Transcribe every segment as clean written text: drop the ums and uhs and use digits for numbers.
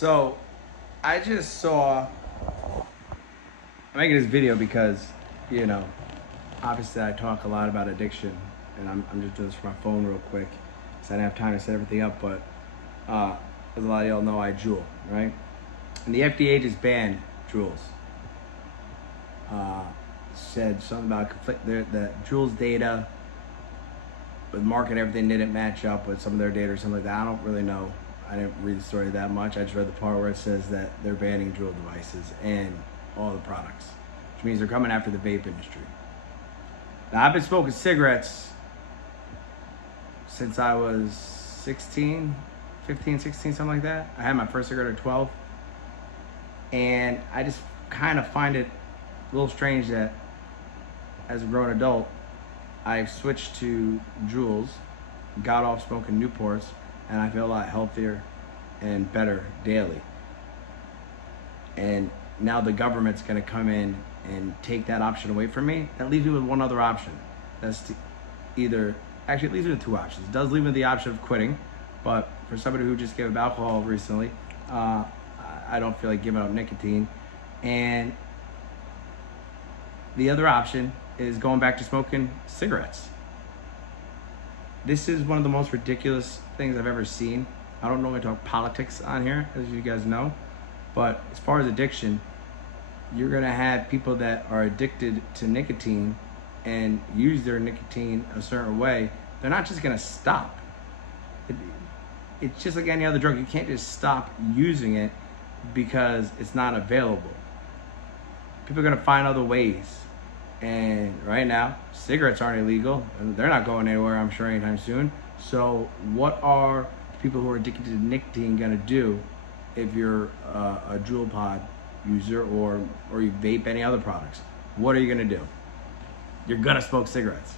So I just saw, I'm making this video because, you know, obviously I talk a lot about addiction, and I'm just doing this for my phone real quick because I didn't have time to set everything up, but as a lot of y'all know, I Juul, right? And the FDA just banned Juuls. Said something about conflict, that Juul's data with market and everything didn't match up with some of their data or something like that. I don't really know. I didn't read the story that much. I just read the part where it says that they're banning Juul devices and all the products, which means they're coming after the vape industry. Now, I've been smoking cigarettes since I was 16, 15, 16, something like that. I had my first cigarette at 12. And I just kind of find it a little strange that as a grown adult, I've switched to Juuls, got off smoking Newports, and I feel a lot healthier and better daily. And now the government's gonna come in and take that option away from me. That leaves me with one other option. That's to either, actually it leaves me with two options. It does leave me the option of quitting, but for somebody who just gave up alcohol recently, I don't feel like giving up nicotine. And the other option is going back to smoking cigarettes. This is one of the most ridiculous things I've ever seen. I don't normally talk politics on here, as you guys know, but as far as addiction, you're gonna have people that are addicted to nicotine and use their nicotine a certain way. They're not just gonna stop. It's just like any other drug. You can't just stop using it because it's not available. People are gonna find other ways. And right now, cigarettes aren't illegal. And they're not going anywhere, I'm sure, anytime soon. So what are people who are addicted to nicotine gonna do if you're a Juul pod user or you vape any other products? What are you gonna do? You're gonna smoke cigarettes.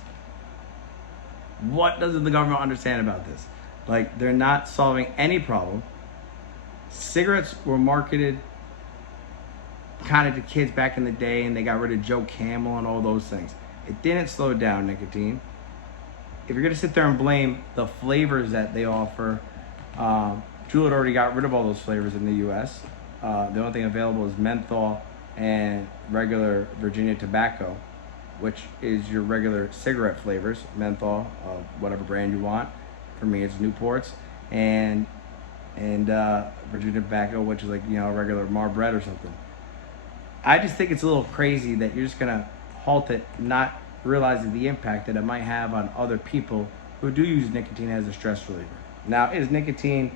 What doesn't the government understand about this? Like, they're not solving any problem. Cigarettes were marketed kind of to kids back in the day, and they got rid of Joe Camel and all those things. It didn't slow down nicotine. If you're gonna sit there and blame the flavors that they offer, Juul had already got rid of all those flavors in the US. The only thing available is menthol and regular Virginia tobacco, which is your regular cigarette flavors, menthol, whatever brand you want. For me, it's Newports, and Virginia tobacco, which is like, you know, regular Marlboro or something. I just think it's a little crazy that you're just gonna halt it, not realizing the impact that it might have on other people who do use nicotine as a stress reliever. Now, is nicotine,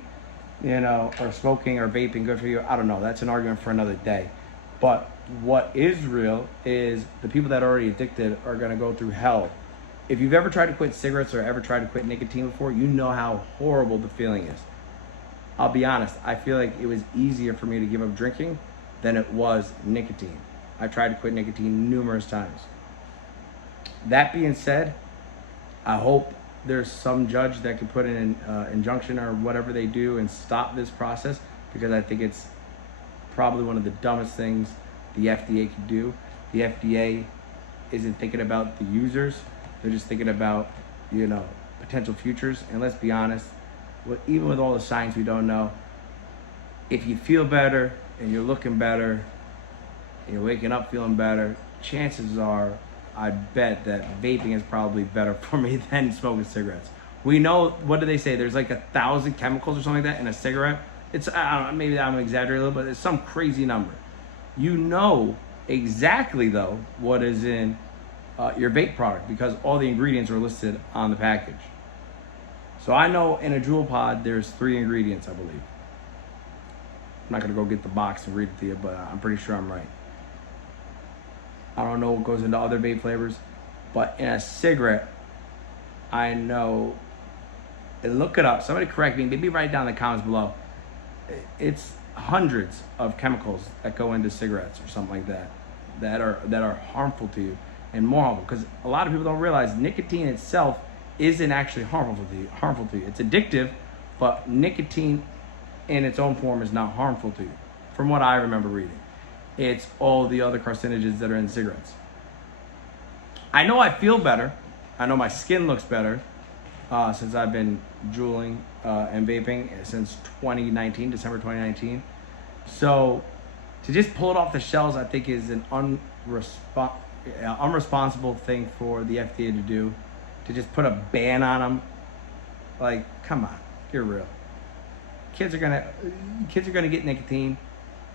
you know, or smoking or vaping good for you? I don't know. That's an argument for another day. But what is real is the people that are already addicted are gonna go through hell. If you've ever tried to quit cigarettes or ever tried to quit nicotine before, you know how horrible the feeling is. I'll be honest, I feel like it was easier for me to give up drinking than it was nicotine. I tried to quit nicotine numerous times. That being said, I hope there's some judge that can put in an injunction or whatever they do and stop this process, because I think it's probably one of the dumbest things the FDA could do. The FDA isn't thinking about the users. They're just thinking about, you know, potential futures. And let's be honest, even with all the science we don't know, if you feel better and you're looking better and you're waking up feeling better, chances are, I bet that vaping is probably better for me than smoking cigarettes. We know, what do they say? There's like 1,000 chemicals or something like that in a cigarette. It's, I don't know, maybe I'm exaggerating a little, but it's some crazy number. You know exactly, though, what is in your vape product, because all the ingredients are listed on the package. So I know in a Juul pod, there's 3 ingredients, I believe. I'm not gonna go get the box and read it to you, but I'm pretty sure I'm right. I don't know what goes into other vape flavors, but in a cigarette, I know, and look it up, somebody correct me, maybe write it down in the comments below. It's hundreds of chemicals that go into cigarettes or something like that, that are harmful to you, and more harmful, because a lot of people don't realize nicotine itself isn't actually harmful to you. It's addictive, but nicotine in its own form is not harmful to you, from what I remember reading. It's all the other carcinogens that are in cigarettes. I know I feel better. I know my skin looks better since I've been juuling and vaping since 2019, December 2019. So to just pull it off the shelves, I think is an unresponsible thing for the FDA to do. To just put a ban on them, like, come on, you're real. Kids are gonna get nicotine,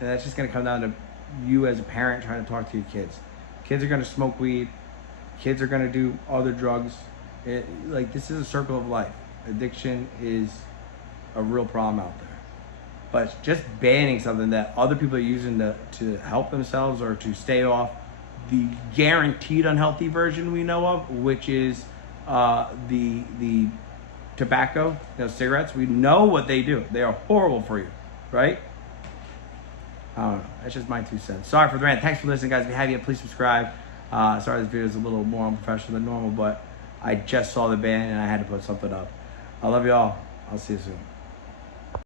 and that's just gonna come down to you as a parent trying to talk to your kids. Kids are gonna smoke weed. Kids are gonna do other drugs. This is a circle of life. Addiction is a real problem out there. But just banning something that other people are using to help themselves or to stay off the guaranteed unhealthy version we know of, which is the tobacco, cigarettes. We know what they do. They are horrible for you, right? I don't know. That's just my 2 cents. Sorry for the rant. Thanks for listening, guys. If you haven't yet, please subscribe. Sorry this video is a little more unprofessional than normal, but I just saw the ban and I had to put something up. I love you all. I'll see you soon.